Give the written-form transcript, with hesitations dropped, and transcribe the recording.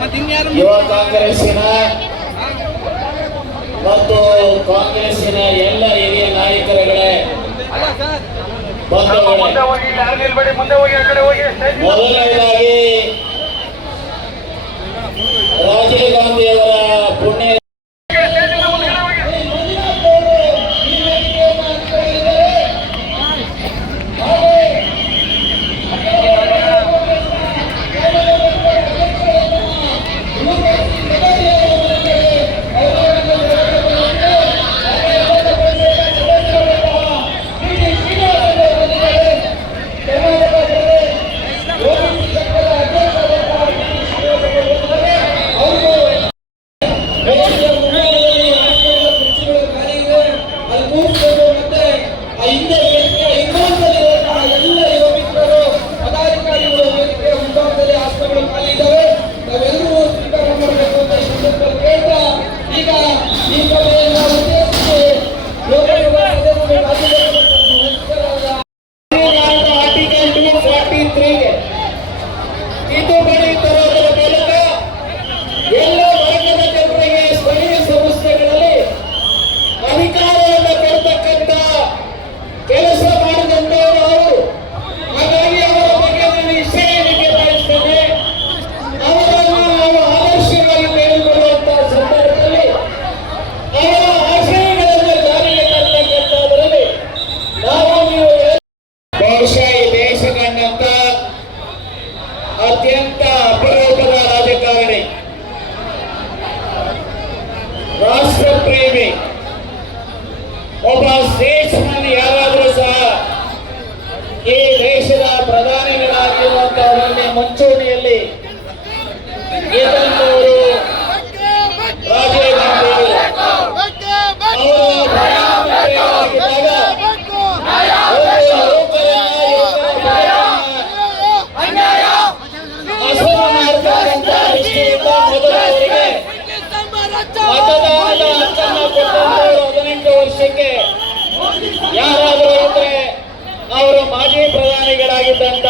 ಯುವ ಕಾಂಗ್ರೆಸ್ಸಿನ ಮತ್ತು ಕಾಂಗ್ರೆಸ್ಸಿನ ಎಲ್ಲ ಹಿರಿಯ ನಾಯಕರುಗಳೇ, ಮೊದಲನೇದಾಗಿ ರಾಜೀವ್ ಗಾಂಧಿಯವರ ಪುಣ್ಯ ಅತ್ಯಂತ ಅಪರೂಪದ ರಾಜಕಾರಣಿ, ರಾಷ್ಟ್ರ ಪ್ರೇಮಿ, ಒಬ್ಬ ಶ್ರೇಷ್ಠ ಯಾರಾದರೂ ಸಹ ಈ ದೇಶದ ಪ್ರಧಾನಿಗಳಾಗಿರುವಂತಹವರಲ್ಲಿ ಮುಂಚೂಣಿಯಲ್ಲಿ ಇದ್ದಂತವರು ರಾಜೀವ್ ಗಾಂಧಿ ಅವರು ಪ್ರಧಾನಮಂತ್ರಿಯಾಗಿದ್ದಾಗ ಮತದಾನದ ಹಕ್ಕನ್ನು ಕೊಟ್ಟವರು 18 ವರ್ಷಕ್ಕೆ ಯಾರಾದರೂ ಇದ್ರೆ ಅವರು ಮಾಜಿ ಪ್ರಧಾನಿಗಳಾಗಿದ್ದಂತ